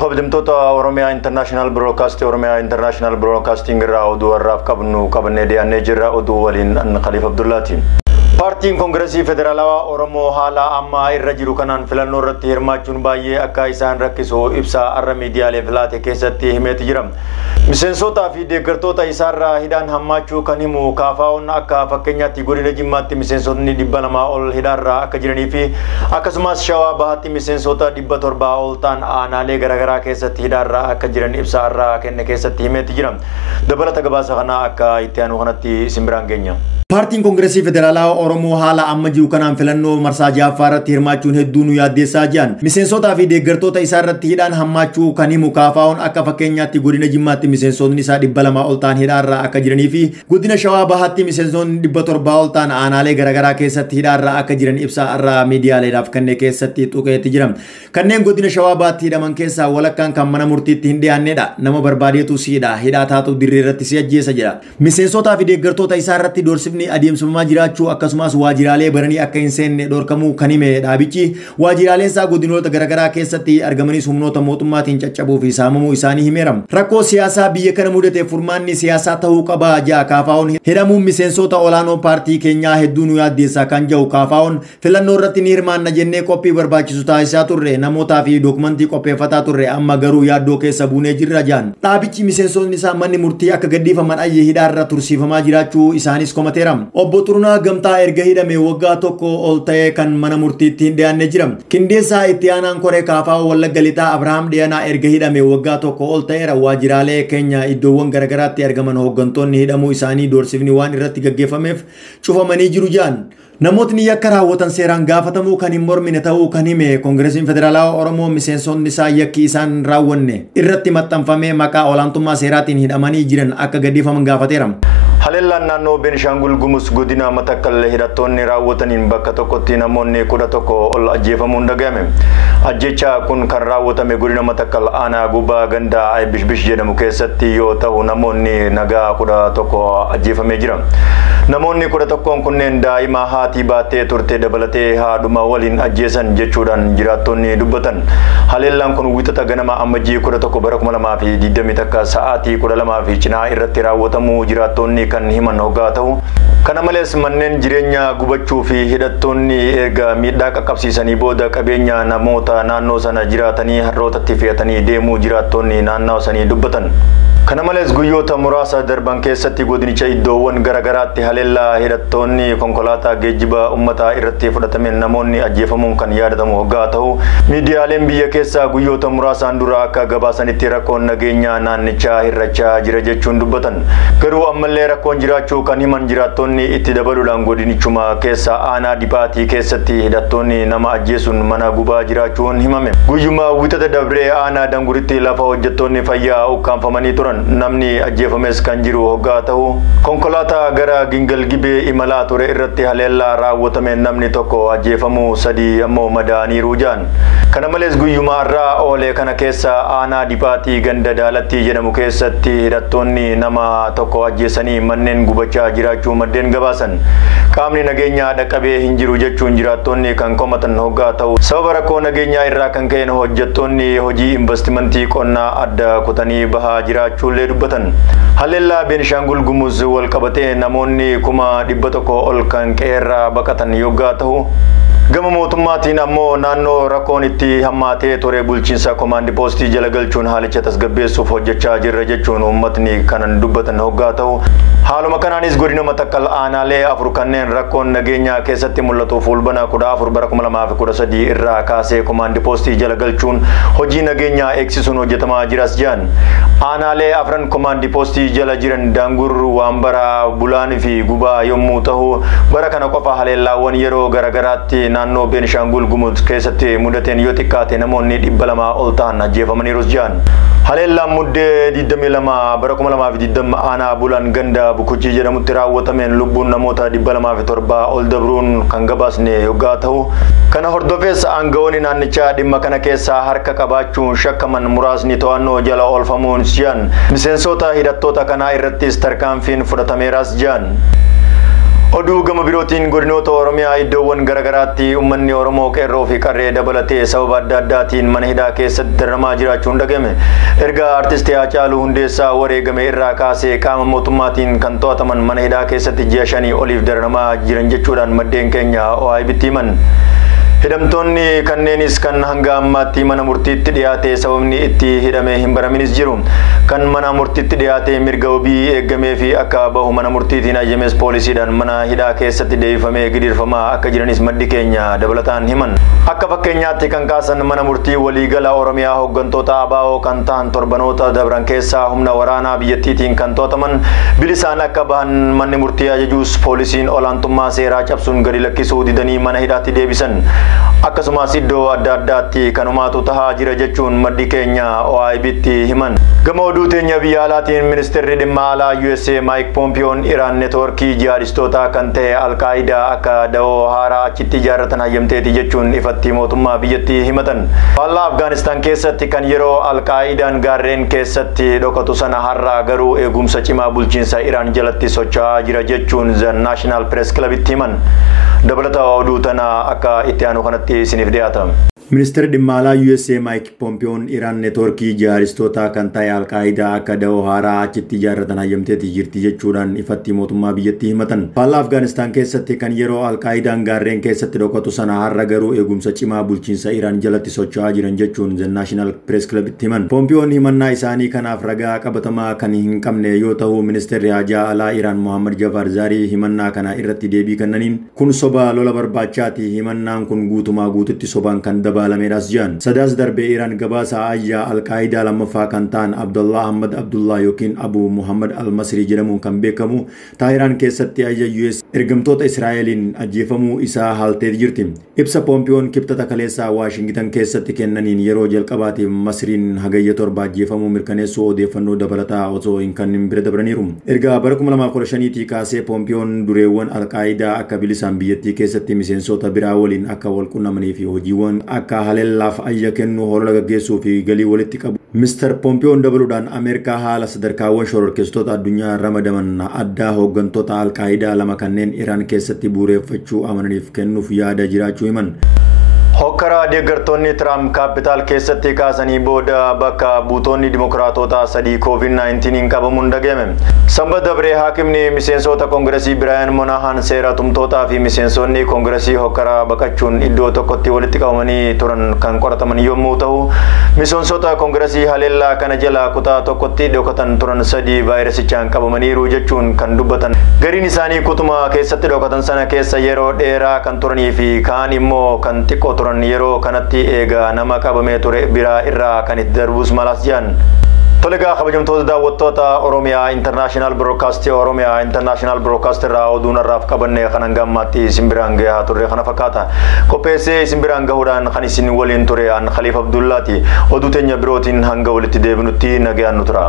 kabajamtoota Oromiyaa International Broadcasting irraa oduu warraaf qabnu qabannee dhiyaannee jirra. Oduu waliin Khalifa Abdullaati. Paartiin Koongireesii Federaalawaa Oromoo haala ammaa irra jiru kanaan filannoo irratti hirmaachuun baay'ee akka isaan rakkisu ibsa arra miidiyaalee filaate keessatti himeeti jira. Miseensotaa fi deeggartoota isaarraa hidhaan hammaachuu kan himu KFO'n akka fakkeenyaatti godina Jimmaatti miseensotni 200 ol hidhaarraa akka jiranii fi akkasumas Shawaa Bahaatti miseensota 700 ol ta'an aanaalee garaagaraa keessatti hidhaarraa akka jiran ibsa arra kenne keessatti himeeti jira. Dabalata gabaasa kana akka itti aanu kanatti isin biraan geenya. Paartiin Koongireesii Federaalawaa Oromoo haala amma jiru kanaan filannoo marsaa ja'affaa irratti hirmaachuun hedduu nu yaaddeessaa jiran. Miseensotaa fi deeggartoota isaa irratti hidhaan hammaachuu kan himu KFO'n akka fakkeenyaatti godina Jimmaatti miseensotni isaa 200 ol ta'an hidhaarraa akka jiranii fi godina Shawaa Bahaatti miseensotni 700 ol ta'an aanaalee garaagaraa keessatti hidhaarraa akka jiran ibsa arra miidiyaaleedhaaf kenne keessatti tuqeetti jira. Kanneen godina Shawaa Bahaatti hidhaman keessaa walakkaan kan mana murtiitti hin dhiyaannedha. Nama barbaadeetu siidha hidhaa taatu dirree irratti si ajjeesa jira. Miseensotaa fi deeggartoota isaa irratti doorsifni adeemsifamaa jiraachuu akkasumas waajjiraalee baranii akka hin seenne dhorkamuu kan hime dhaabichi waajjiraaleen isaa godinoota garaagaraa keessatti argamanis humnoota mootummaatiin caccabuu fi saamamuu isaanii himeera. Rakkoo siyaasaa biyya kana mudate furmaanni siyaasaa ta'uu qaba jedha KFO'n. Hidhamuun miseensota olaanoo paartii keenyaa hedduu nu yaaddeessaa kan jedhu KFO'n filannoo irratti ni hirmaanna jennee qophii barbaachisu taasisaa turre namootaa fi dookumentii qopheeffataa turre amma garuu yaaddoo keessa buunee jirra jedhan. Dhaabichi miseensonni isaa manni murtii akka gadhiifaman ayyee hidhaarra tursiifamaa jiraachuu isaanis komateera. Obbo Xurunaa Gamtaa erga hidhame waggaa tokko ol ta'e kan mana murtiitti hin dhiyaanne jira. Qindeessaa itti aanaan koree KFO Wallagga Lixaa Abrahaam Dhiyanaa erga hidhame waggaa tokko ol ta'eera. Waajjiraalee keenya iddoowwan garaagaraatti argaman hooggantoonni hidhamuu isaanii doorsifni waan irratti gaggeeffameef cufamanii jiru jedhan. Namootni yakka raawwatan seeraan gaafatamuu kan hin mormine ta'uu kan hime Koongireesiin Federaalawaa Oromoo miseensonni isaa yakki isaan raawwanne irratti maxxanfamee maqaa olaantummaa seeraatiin hidhamanii jiran akka gadhiifaman gaafateera. Haleellaan naannoo Beenishaangul Gumuz godina Matakkal hidhattoonni raawwataniin bakka tokkotti namoonni 11 ol ajjeefamuun dhaga'ame. Ajjecha kun kan raawwatame godina Matakkal aanaa Gubaa Gandaa Bishbish jedhamu keessatti yoo ta'u namoonni nagaa 11 ajjeefamee jira. Namoonni 11 kunneen daa'ima haati baatee turte dabalatee haadhuma waliin ajjeesan jechuudhaan jiraattonni dubbatan. Haleellaan kun wixata ganama ammajjii 11 bara 2020 takka sa'aatii 12 fi cinaa irratti raawwatamuu jiraattonni kan himan hoggaa ta'u. Kana malees manneen jireenyaa gubachuu fi hidhattoonni erga miidhaa qaqqabsiisanii booda qabeenya namoota naannoo sana jiraatanii harrootatti fe'atanii deemuu jiraattonni naannoo sanii dubbatan. Kana malees guyyoota muraasa darban keessatti godinicha iddoowwan garaagaraatti haleellaa hidhattoonni konkolaataa geejjiba uummataa irratti fudhatameen namoonni ajjeefamuun kan yaadatamu hoggaa ta'u. Miidiyaaleen biyya keessaa guyyoota muraasaan dura akka gabaasanitti rakkoon nageenyaa naannichaa hirrachaa jira jechuun dubbatan. Garuu ammallee rakkoon jiraachuu kan himan jiraattonni itti dabaluudhaan godinichuma keessa aanaa Dibaatii keessatti hidhattoonni nama ajjeesuun mana gubaa jiraachuun himame. Guyyuma wixata dabree aanaa Danguritti lafa hojjettoonni fayyaa ukkaanfamanii turan. Namni ajjeefames kan jiru hoggaa ta'u. Konkolaataa gara Gingal Gibee imalaa ture irratti haleellaa raawwatame namni tokko ajjeefamuu 3 ammoo madaaniiru jedhan. Kana malees guyyuma irraa oolee kana keessa aanaa Dibaatii ganda Daalatti jedhamu keessatti hidhattoonni nama tokko ajjeesanii manneen gubachaa jiraachuu maddeen gabaasan. Qaamni nageenyaa dhaqqabee hin jiru jechuun jiraattonni kan komatan hoggaa ta'u. Sababa rakkoo nageenyaa irraa kan ka'een hojjettoonni hojii investimentii qonnaa adda kutanii bahaa jiraachuu dubbatan. Haleellaa Beenishaangul Gumuz wal qabatee namoonni 100 ol kan qeerraa baqatan yoggaa ta'u. Gama mootummaatiin ammoo naannoo rakkoon itti hammaatee ture bulchiinsa komaandii poostii jala galchuun haalicha tasgabbeessuuf hojjechaa jirra jechuun uummatni kanan dubbatan hoggaa ta'u. Haaluma kanaanis godina Matakkal aanaalee 4 kanneen rakkoon nageenyaa keessatti mul'atu fulbana 14 bara 2013 irraa kaasee komaandii poostii jala galchuun hojii nageenyaa eegsisuun hojjetamaa jiras jedhan. Aanaalee 4 komaandii poostii jala jiran Daangur, Waambara, Bulaan fi Gubaa yommuu ta'u bara kana qofa haleellaawwan yeroo garaagaraatti naannoo Beenishaangul Gumuz keessatti mudateen yoo xiqqaate namoonni 200 ol ta'an ajjeefamaniirus jedhan. Haleellaan muddee 22 bara 2020 aanaa Bulaan ganda Bukuchii jedhamutti raawwatameen lubbuun namoota 207 ol dabruun kan gabaasne yoggaa ta'u. Kana hordofees aangawoonni naannichaa dhimma kana keessaa harka qabaachuun shakkaman muraasni to'annoo jala oolfamuun jedhan. Miseensota hidhattoota kanaa irrattis tarkaanfiin fudhatameeras jedhan. Oduu gama birootiin godinoota Oromiyaa iddoowwan garagaraatti uummanni Oromoo qeerroo fi qarree dabalatee sababa adda addaatiin mana hidhaa keessatti dararamaa jiraachuun dhagahame. Erga artistii Haacaaluu Hundeessaa wareegame irraa kaasee qaama mootummaatiin kan to'ataman mana hidhaa keessatti ji'a 5 oliif dararamaa jiran jechuudhaan maddeen keenya OIB'tti himan. Hidhamtoonni kanneenis kan hanga ammaatti mana murtiitti dhiyaate sababni itti hidhame hin baraminis jiru. Kan mana murtiitti dhiyaate mirga wabii eeggamee fi akka bahu mana murtiitiin ayyames poolisiidhaan mana hidhaa keessatti deebifamee gidirfamaa akka jiranis maddi keenya dabalataan himan. Akka fakkeenyaatti kan kaasan mana murtii waliigala Oromiyaa hooggantoota ABO kan ta'an torbanoota dabran keessaa humna waraanaa biyyattiitiin kan to'ataman bilisaan akka bahan manni murtii ajajuus poolisiin olaantummaa seeraa cabsuun gadi lakkisuu didanii mana hidhaatti deebisan. Akkasumas iddoo adda addaatti kanumaatu tahaa jira jechuun maddi keenya OIB'tti himan. Gama oduu teenya biyya alaatiin ministeerri dhimma alaa USA Mike Pompeoon Iraan neetwoorkii jihaadistootaa kan ta'e Al-Qaayidaa akka da'oo haaraa achitti ijaarratan hayyamteeti jechuun ifatti mootummaa biyyattii himatan. Faallaa Afgaanistaan keessatti kan yeroo Al-Qaayidaan gaarreen keessatti dhokatu sana har'a garuu eegumsa cimaa bulchiinsa Iraan jalatti socho'aa jira jechuun The National Press Club'tti himan. Dabalata oduu tana akka itti aanu kanatti isiniif dhiyaata. Ministeerri dhimma alaa USA Mike Pompeoon Iraan neetwoorkii jihaadistootaa kan ta'e Al-Qaayidaa akka da'oo haaraa achitti ijaarratan hayyamteeti jirti jechuudhaan ifatti mootummaa biyyattii himatan. Faallaa Afgaanistaan keessatti kan yeroo Al-Qaayidaan gaarreen keessatti dhokatu sana har'a garuu eegumsa cimaa bulchiinsa Iraan jalatti socho'aa jiran jechuun The National Press Club'tti himan. Pompeoon himannaa isaanii kanaaf ragaa qabatamaa kan hin qabne yoo ta'u ministeerri haajaa alaa Iraan Mohammad Javad Zarif himannaa kana irratti deebii kennaniin kun soba lola barbaachaati. Himannaan kun guutumaa guututti sobaan kan balameeras jiran. Sadaas darbee Iraan gabaasa ayyaa Al-Qaayidaa lammaffaa kan ta'an Abdullah Ahmad Abdullah yookiin Abu Muhammad Al-Masri jedhamuun kan beekamu Taahiraan keessatti ayya US ergamtoota Israa'eliin ajjeefamuu isaa haaltee jirti. Ibsa Pompeoon kibxata kaleessaa Waashingtan keessatti kennaniin yeroo jalqabaatiif Masriin hagayya 7 ajjeefamuu mirkaneessuu odeeffannoo dabalataa osoo hin kennin bira dabraniiru. Erga bara 2015 kaasee Pompeoon dureewwan Al-Qaayidaa akka bilisaan biyyattii keessatti miseensota biraa waliin akka wal qunnamanii fi hojiiwwan akka haleellaaf ayya kennu holola gaggeessuu fi galii walitti qabu. Mr. Pompeoon dabaluudhaan Ameerikaa haala sadarkaawwan shororkeessitoota addunyaa ramadaman addaa hooggantoota Al-Qaayidaa 2 kanneen Iraan keessatti buureeffachuu amananiif kennuuf yaada jiraachuu himan. Hokkara deeggartoonni Trump kaapitaal keessatti kaasanii booda bakka buutonni dimokiraatota 3 COVID-19 qabamuun dhagahame. Sanbata dabree haakimni miseensota koongiresii Brian Monahan seera tumtootaa fi miseensonni koongiresii hokkara baqachuun iddoo tokkotti walitti qabamanii turan kan qorataman yommuu ta'u, miseensota koongiresii haleellaa kana jala kutaa tokkotti dhokatan turan 3 vaayirasichaan qabamaniiru jechuun kan dubbatan. Gariin isaanii kutuma keessatti dhokatan sana keessa yeroo dheeraa kan turanii fi kaan immoo kan xiqqoo turan yeroo kanatti eega nama qabamee ture biraa irraa kan itti darbuus malas jiran. Tolegaa kabajamtoota daawwattoota Oromiyaa International Broadcasting Oromiyaa International Broadcasting irraa oduun irraaf qabannee kan hanga ammaatti isin biraan gahaa turre kana fakkaata. Qopheessee isin biraan gahuudhaan kan isin waliin ture an Khalifa Abdullaati. Oduu teenya birootiin hanga walitti deebinutti nagayaan nu tura.